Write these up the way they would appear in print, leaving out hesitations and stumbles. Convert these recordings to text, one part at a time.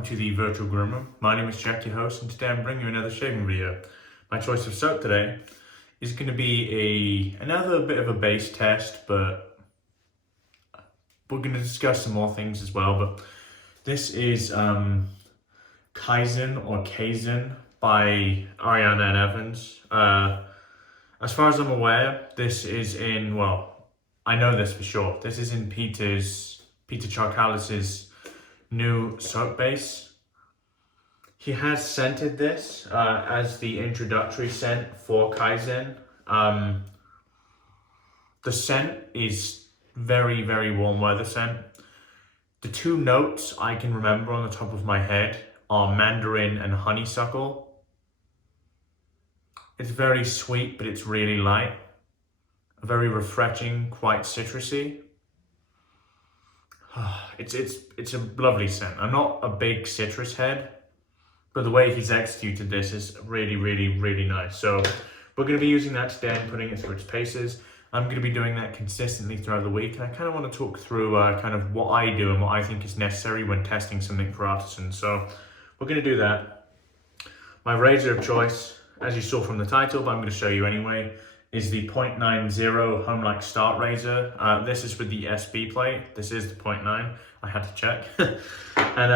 welcome to the Virtual Groom Room. My name is Jack, your host, and today I'm bringing you another shaving video. My choice of soap today is going to be another bit of a base test, but we're going to discuss some more things as well. But this is Kaizen or Kaizen by Ariana and Evans. As far as I'm aware, this is in, well, I know this for sure. This is in Peter Charkalis's new soap base. He has scented this as the introductory scent for Kaizen. The scent is very, very warm weather scent. The two notes I can remember on the top of my head are Mandarin and Honeysuckle. It's very sweet, but it's really light. Very refreshing, quite citrusy. It's a lovely scent. I'm not a big citrus head, but the way he's executed this is really, really, really nice. So we're going to be using that today and putting it through its paces. I'm going to be doing that consistently throughout the week. And I kind of want to talk through kind of what I do and what I think is necessary when testing something for artisans. So we're going to do that. My razor of choice, as you saw from the title, but I'm going to show you anyway, is the 0.90 Homelike Start Razor. This is with the SB plate. This is the 0.9. I had to check. And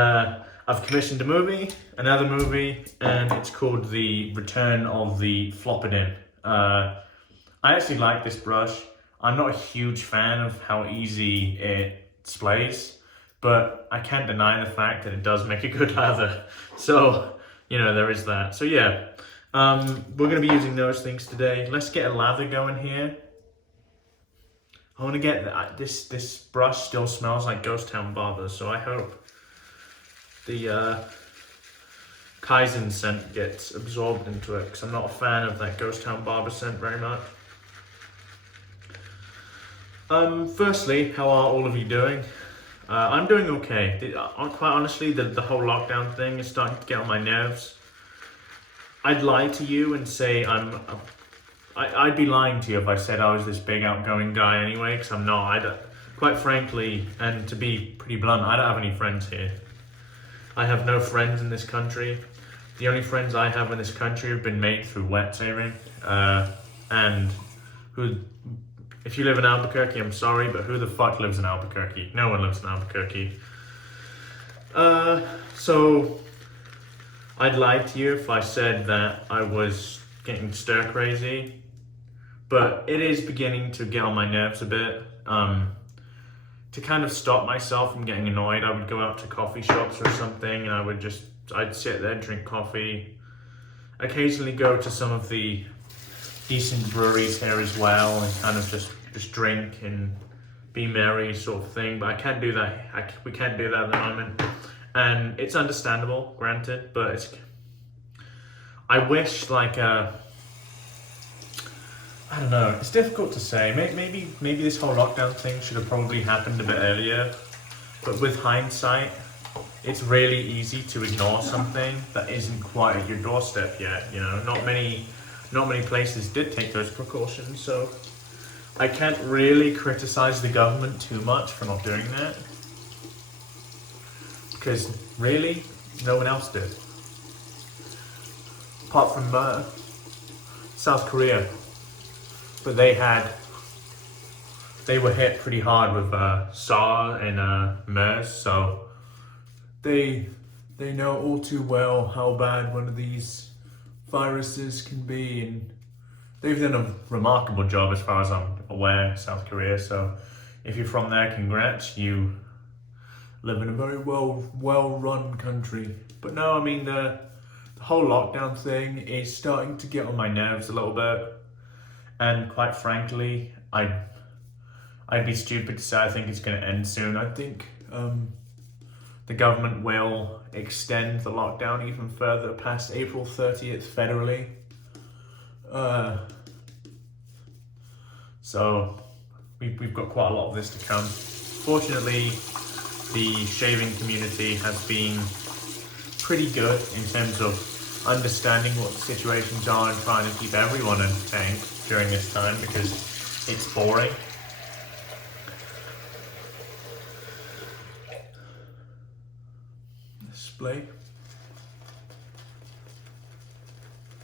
I've commissioned another movie, and it's called The Return of the Paladin. I actually like this brush. I'm not a huge fan of how easy it sprays, but I can't deny the fact that it does make a good lather. So, you know, there is that. So yeah. We're going to be using those things today. Let's get a lather going here. I want to get this brush still smells like Ghost Town Barber, so I hope the Kaizen scent gets absorbed into it, because I'm not a fan of that Ghost Town Barber scent very much. Firstly, how are all of you doing? I'm doing okay. Quite honestly, the whole lockdown thing is starting to get on my nerves. I'd lie to you and say I'd be lying to you if I said I was this big outgoing guy anyway, because I'm not. Quite frankly, and to be pretty blunt, I don't have any friends here. I have no friends in this country. The only friends I have in this country have been made through Lathering, and if you live in Albuquerque, I'm sorry, but who the fuck lives in Albuquerque? No one lives in Albuquerque. So I'd lie to you if I said that I was getting stir crazy, but it is beginning to get on my nerves a bit. To kind of stop myself from getting annoyed, I would go out to coffee shops or something, and I'd sit there, drink coffee, occasionally go to some of the decent breweries here as well, and kind of just drink and be merry sort of thing, but I can't do that. We can't do that at the moment. And it's understandable, granted, but I wish, like, I don't know, it's difficult to say. Maybe this whole lockdown thing should have probably happened a bit earlier, but with hindsight, it's really easy to ignore something that isn't quite at your doorstep yet, you know? Not many places did take those precautions, so I can't really criticize the government too much for not doing that, because really, no one else did. Apart from South Korea. But they were hit pretty hard with SARS and MERS, so they know all too well how bad one of these viruses can be, and they've done a remarkable job as far as I'm aware, South Korea. So if you're from there, congrats, you live in a very well-run country. But no, I mean, the whole lockdown thing is starting to get on my nerves a little bit. And quite frankly, I'd be stupid to say I think it's going to end soon. I think the government will extend the lockdown even further past April 30th federally. So we've got quite a lot of this to come. Fortunately, the shaving community has been pretty good in terms of understanding what the situations are and trying to keep everyone entertained during this time, because it's boring. display.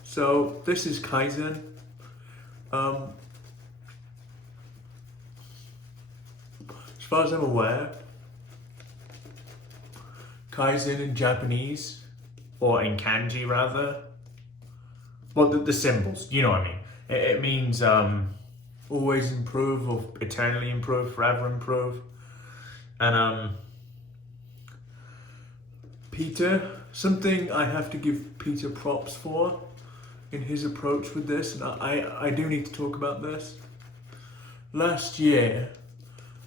So this is Kaizen. As far as I'm aware, Kaizen in Japanese, or in kanji rather. Well, the symbols, you know what I mean. It means always improve or eternally improve, forever improve. And Peter, something I have to give Peter props for in his approach with this, and I do need to talk about this. Last year,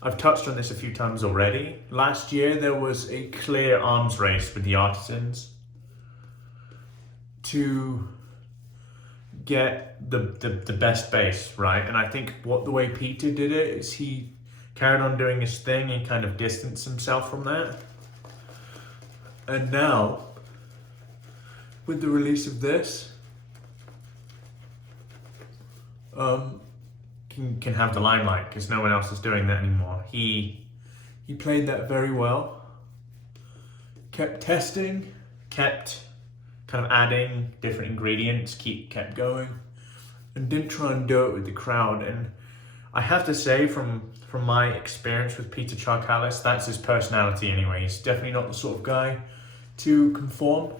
I've touched on this a few times already. Last year there was a clear arms race with the artisans to get the best base, right? And I think the way Peter did it is he carried on doing his thing and kind of distanced himself from that. And now, with the release of this, can have the limelight because no one else is doing that anymore. He played that very well. Kept testing, kept kind of adding different ingredients, kept going, and didn't try and do it with the crowd. And I have to say, from my experience with Peter Charkalis, that's his personality anyway. He's definitely not the sort of guy to conform.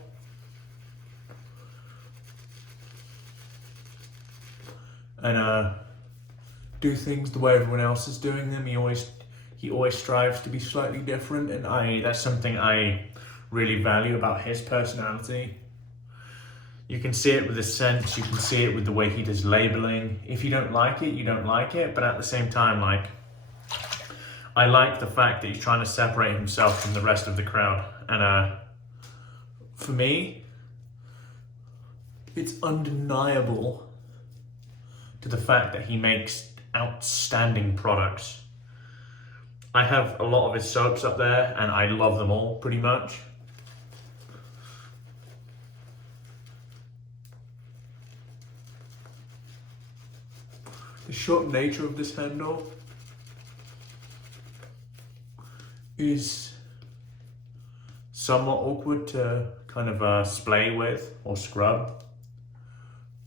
And do things the way everyone else is doing them. He always strives to be slightly different, and that's something I really value about his personality. You can see it with the scents, you can see it with the way he does labeling. If you don't like it, you don't like it, but at the same time, like, I like the fact that he's trying to separate himself from the rest of the crowd. And for me, it's undeniable to the fact that he makes outstanding products. I have a lot of his soaps up there and I love them all pretty much. The short nature of this handle is somewhat awkward to kind of splay with or scrub,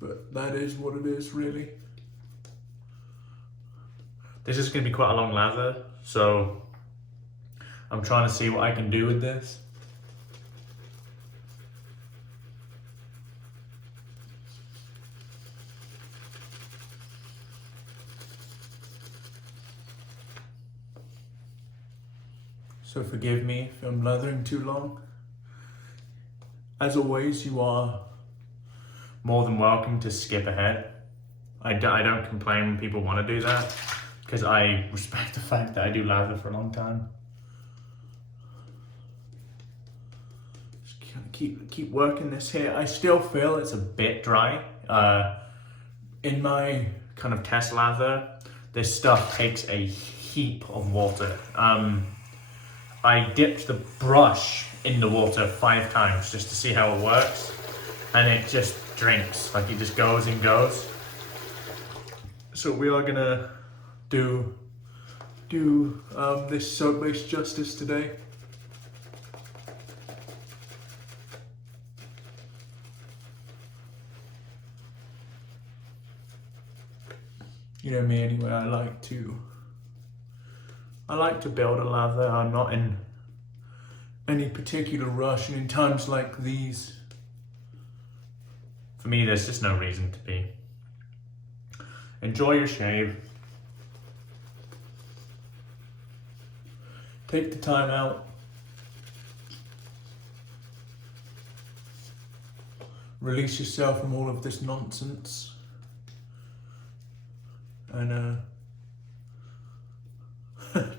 but that is what it is, really. This is going to be quite a long lather, so I'm trying to see what I can do with this. So forgive me if I'm lathering too long. As always, you are more than welcome to skip ahead. I don't complain when people want to do that, because I respect the fact that I do lather for a long time. Just kind of keep working this here. I still feel it's a bit dry. In my kind of test lather, this stuff takes a heap of water. I dipped the brush in the water 5 times just to see how it works, and it just drinks, like it just goes and goes. So we are gonna do this soap-based justice today. You know me anyway, I like to build a lather. I'm not in any particular rush, and in times like these, for me, there's just no reason to be. Enjoy your shave. Take the time out. Release yourself from all of this nonsense. And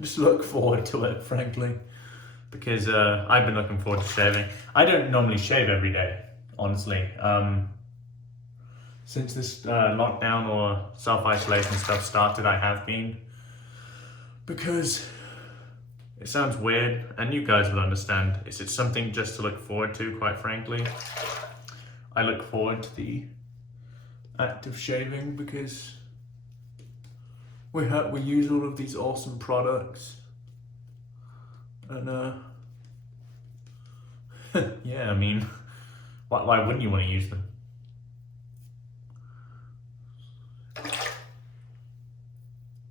just look forward to it, frankly. Because I've been looking forward to shaving. I don't normally shave every day, honestly. Since this lockdown or self-isolation stuff started, I have been. Because it sounds weird, and you guys will understand. It's something just to look forward to, quite frankly. I look forward to the act of shaving because we use all of these awesome products, and Yeah, I mean, why wouldn't you want to use them?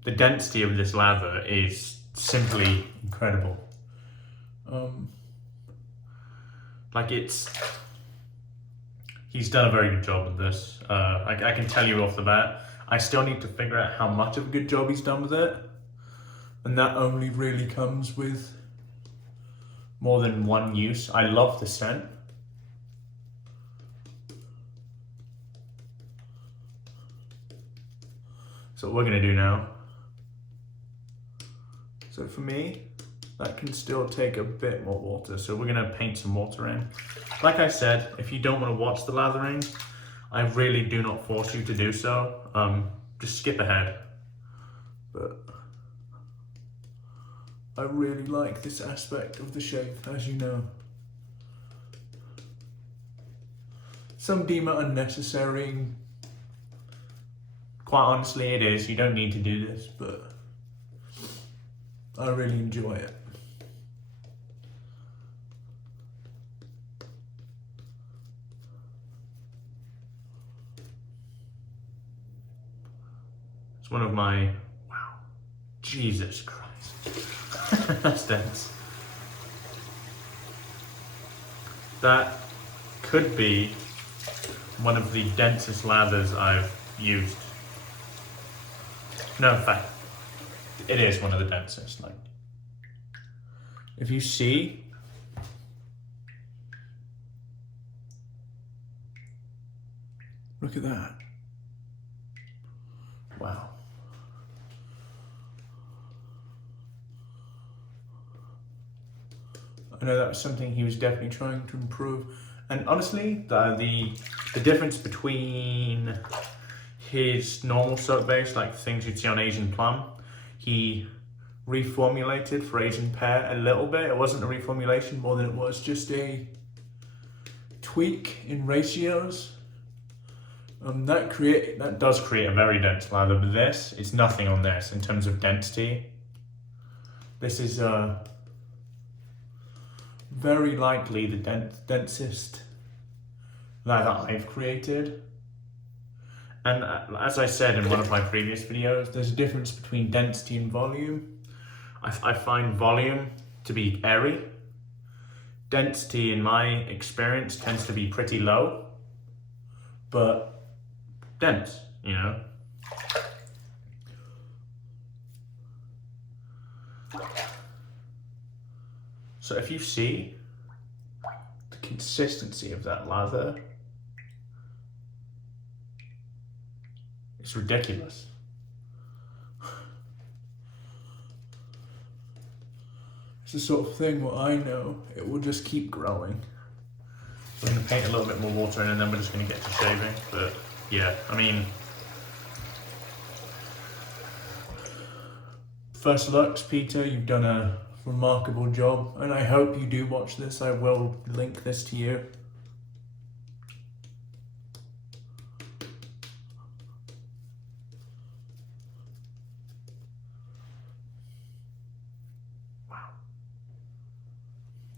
The density of this lather is simply incredible. Like he's done a very good job with this. I can tell you off the bat, I still need to figure out how much of a good job he's done with it. And that only really comes with more than one use. I love the scent. So what we're gonna do now. So for me, that can still take a bit more water. So we're gonna paint some water in. Like I said, if you don't wanna watch the lathering, I really do not force you to do so. Just skip ahead. But I really like this aspect of the shape, as you know. Some deem it unnecessary. Quite honestly, it is. You don't need to do this, but I really enjoy it. It's one of my, wow, Jesus Christ, that's dense. That could be one of the densest lathers I've used. No, in fact, it is one of the densest. Like, if you see, look at that. Wow. I know that was something he was definitely trying to improve. And honestly, the difference between his normal soap base, like things you'd see on Asian plum, he reformulated for Asian pear a little bit. It wasn't a reformulation more than it was just a tweak in ratios. That does create a very dense lather, but this is nothing on this in terms of density. This is very likely the densest lather I've created. And as I said in one of my previous videos, there's a difference between density and volume. I find volume to be airy. Density, in my experience, tends to be pretty low, but dense, you know? So if you see the consistency of that lather, it's ridiculous. It's the sort of thing where I know it will just keep growing. We're going to paint a little bit more water in and then we're just going to get to shaving. But yeah, I mean, first looks, Peter, you've done a remarkable job. And I hope you do watch this. I will link this to you.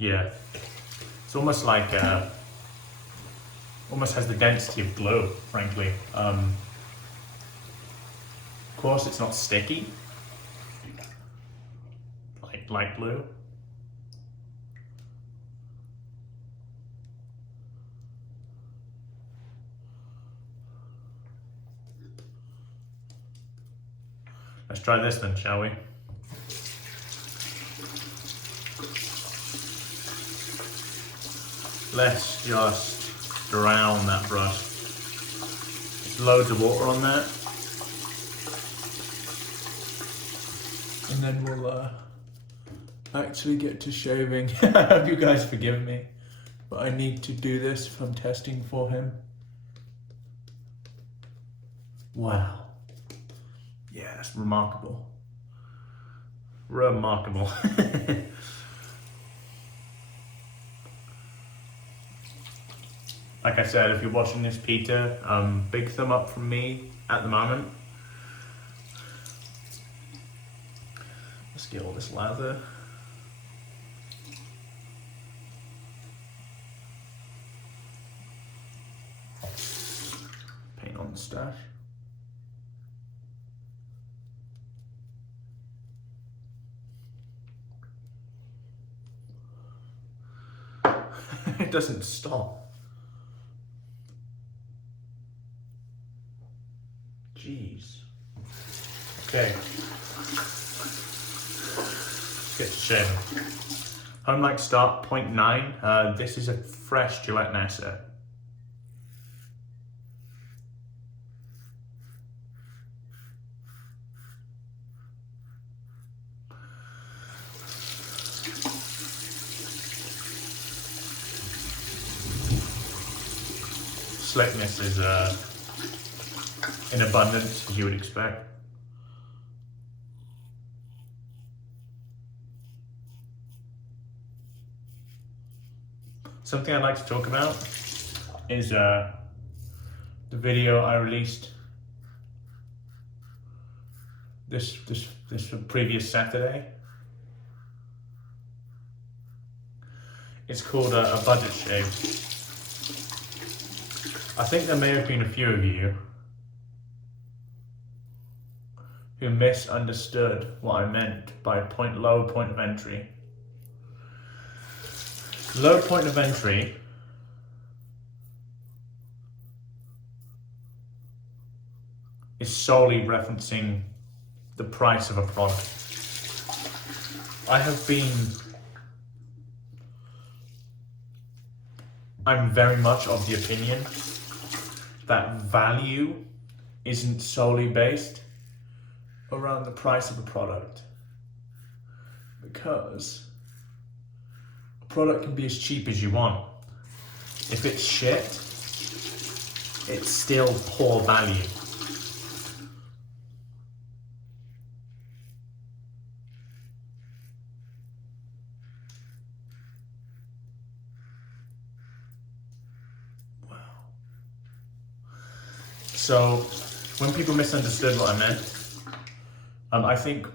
Yeah, it's almost like, almost has the density of glue, frankly. Of course, it's not sticky, like light glue. Let's try this then, shall we? Let's just drown that brush. There's loads of water on that. And then we'll actually get to shaving. I hope you guys forgive me, but I need to do this if I'm testing for him. Wow. Yeah, that's remarkable. Remarkable. Like I said, if you're watching this, Peter, big thumb up from me at the moment. Let's get all this lather. It doesn't stop. Jeez. Okay. Let's get to shaving. Homelike start 0.9. This is a fresh Gillette Nacet. Slickness is in abundance, as you would expect. Something I'd like to talk about is the video I released this previous Saturday. It's called a budget shave. I think there may have been a few of you who misunderstood what I meant by low point of entry. Low point of entry is solely referencing the price of a product. I'm very much of the opinion that value isn't solely based around the price of a product, because a product can be as cheap as you want. If it's shit, it's still poor value. So, when people misunderstood what I meant, I think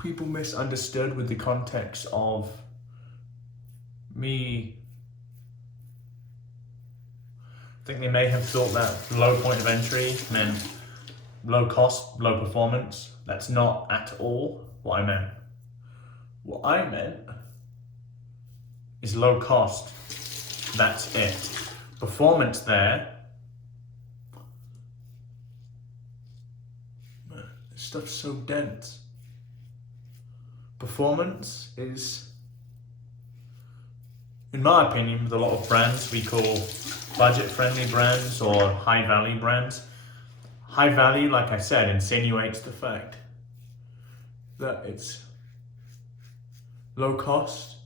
people misunderstood with the context of me. I think they may have thought that low point of entry meant low cost, low performance. That's not at all what I meant. What I meant is low cost. That's it. Performance there. Stuff's so dense. Performance is, in my opinion, with a lot of brands we call budget-friendly brands or high-value brands. High value, like I said, insinuates the fact that it's low cost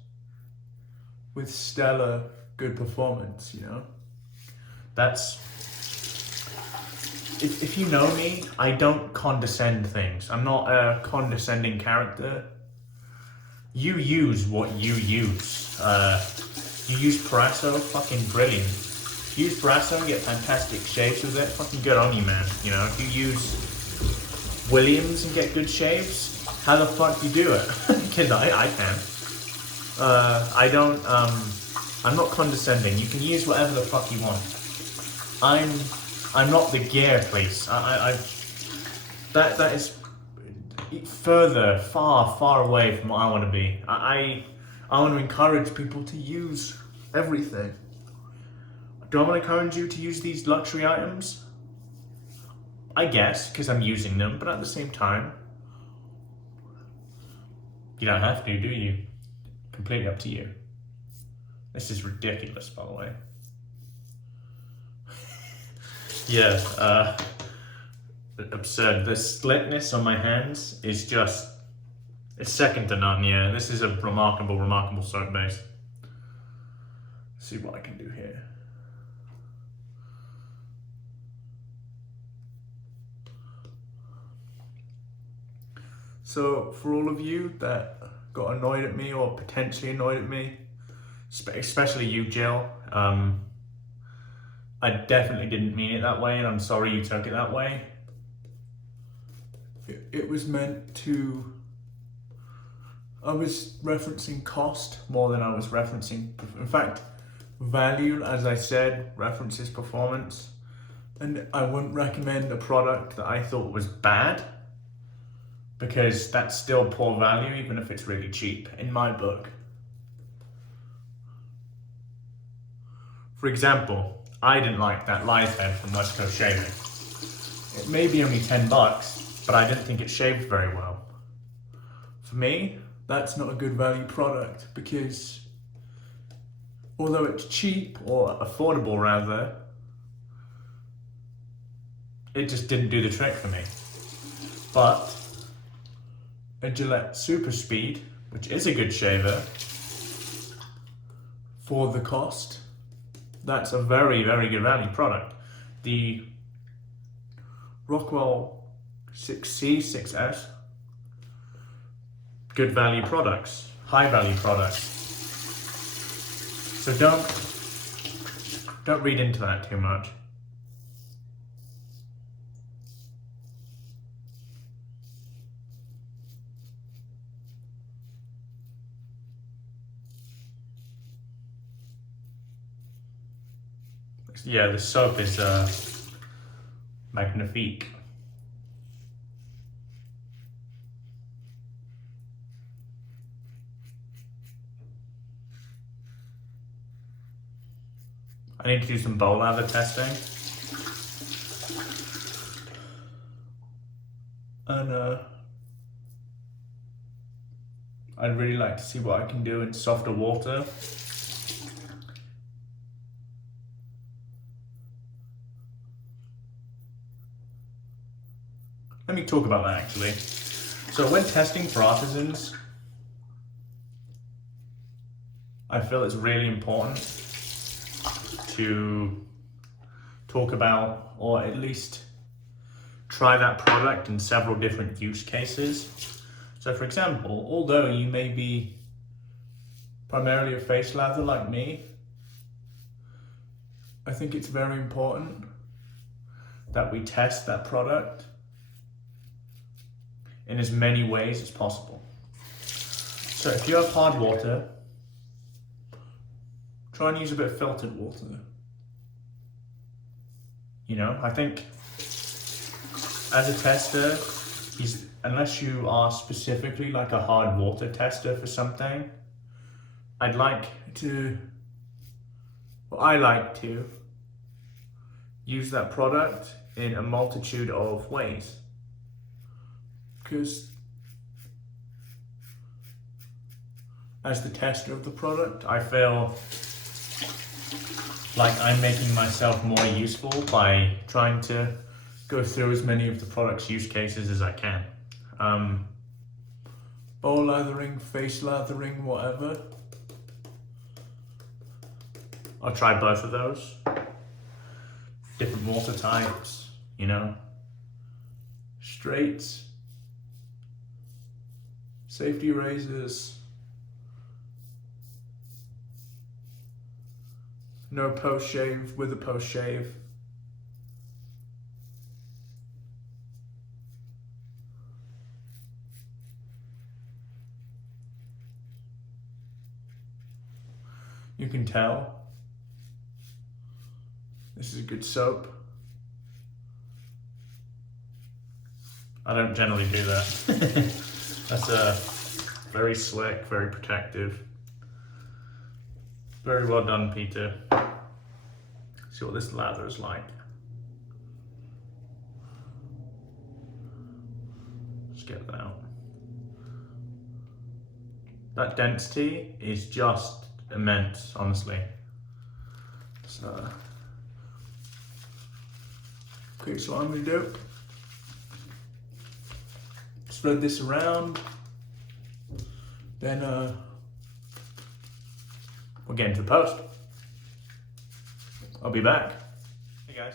with stellar good performance, you know? That's... If you know me, I don't condescend things. I'm not a condescending character. You use what you use. You use Parasso, fucking brilliant. Use Parasso and get fantastic shaves with it, fucking good on you, man. You know, if you use Williams and get good shaves, how the fuck do you do it? Because I can. I'm not condescending. You can use whatever the fuck you want. I'm not the gear police. That is further, far away from what I want to be. I want to encourage people to use everything. Do I want to encourage you to use these luxury items? I guess, because I'm using them, but at the same time, you don't have to, do you? Completely up to you. This is ridiculous, by the way. Yeah, absurd. The slickness on my hands is just, it's second to none, yeah. This is a remarkable soap base. Let's see what I can do here. So, for all of you that got annoyed at me or potentially annoyed at me, especially you, Jill, I definitely didn't mean it that way, and I'm sorry you took it that way. It was meant to... I was referencing cost more than I was referencing... In fact, value, as I said, references performance. And I wouldn't recommend a product that I thought was bad, because that's still poor value, even if it's really cheap, in my book. For example, I didn't like that live head from West Coast Shaving. It may be only $10, but I didn't think it shaved very well. For me, that's not a good value product, because although it's cheap, or affordable rather, it just didn't do the trick for me. But a Gillette Super Speed, which is a good shaver, for the cost, that's a very, very good value product. The Rockwell 6C, 6S, good value products, high value products. So don't read into that too much. Yeah, the soap is magnifique. I need to do some bowl lather testing. And I'd really like to see what I can do in softer water. Let me talk about that actually. So when testing for artisans, I feel it's really important to talk about, or at least try that product in several different use cases. So for example, although you may be primarily a face lather like me, I think it's very important that we test that product in as many ways as possible. So if you have hard water, try and use a bit of filtered water. You know, I think as a tester, unless you are specifically like a hard water tester for something, I like to use that product in a multitude of ways. Because as the tester of the product, I feel like I'm making myself more useful by trying to go through as many of the product's use cases as I can. Bowl lathering, face lathering, whatever. I'll try both of those. Different water types, you know. Straights. Safety razors. No post shave, with a post shave. You can tell this is a good soap. I don't generally do that. That's very slick, very protective. Very well done, Peter. See what this lather is like. Let's get that out. That density is just immense, honestly. So, okay, so I'm gonna do, spread this around, then we'll get into the post. I'll be back. Hey guys.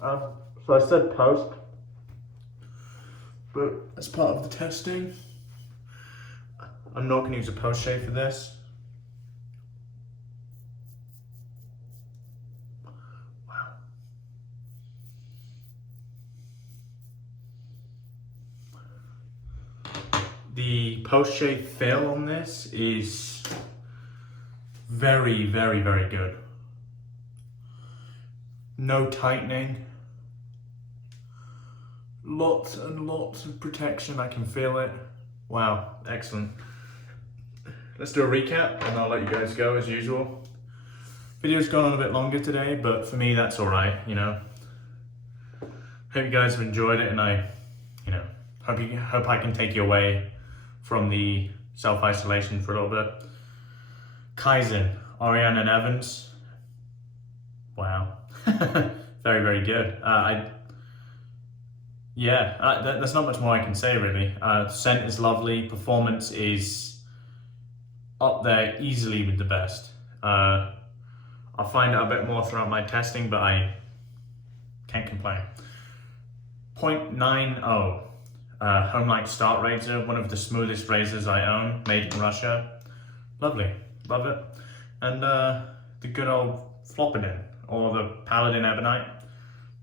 So I said post, but as part of the testing, I'm not going to use a post shave for this. Wow. The post shave fill on this is very, very, very good. No tightening. Lots and lots of protection, I can feel it. Wow, excellent. Let's do a recap and I'll let you guys go as usual. Video's gone on a bit longer today, but for me that's alright, you know. Hope you guys have enjoyed it, and I, you know, hope I can take you away from the self-isolation for a little bit. Kaizen, Ariana and Evans. Wow. Very, very good. That's not much more I can say really. Scent is lovely. Performance is up there easily with the best. I'll find out a bit more throughout my testing, but I can't complain. 0.90. Homelike start razor, one of the smoothest razors I own, made in Russia. Lovely, love it. And the good old Paladin, or the Paladin Ebonite,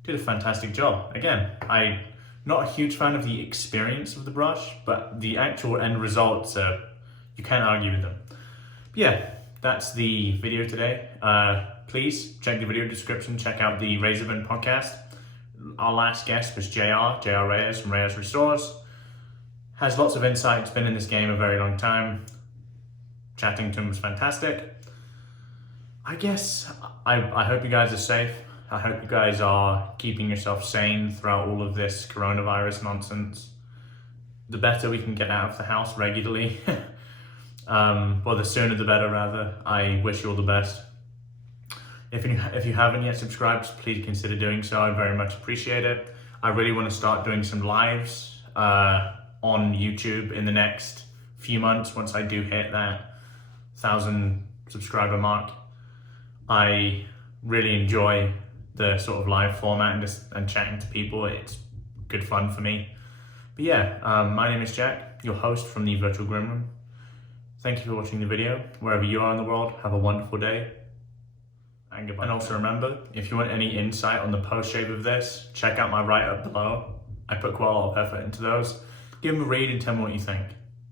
did a fantastic job. Again, I'm not a huge fan of the experience of the brush, but the actual end results, you can't argue with them. But yeah, that's the video today. Please check the video description, check out the Razorman podcast. Our last guest was JR Reyes from Reyes Restores. Has lots of insights, been in this game a very long time. Chatting to him was fantastic. I guess I hope you guys are safe. I hope you guys are keeping yourself sane throughout all of this coronavirus nonsense. The better we can get out of the house regularly, well, the sooner the better rather. I wish you all the best. If you haven't yet subscribed, please consider doing so. I very much appreciate it. I really want to start doing some lives on YouTube in the next few months once I do hit that 1,000 subscriber mark. I really enjoy the sort of live format and chatting to people. It's good fun for me. But yeah, my name is Jack, your host from the Virtual Grim Room. Thank you for watching the video. Wherever you are in the world, have a wonderful day. And goodbye. And also remember, if you want any insight on the post shape of this, check out my write-up below. I put quite a lot of effort into those. Give them a read and tell me what you think.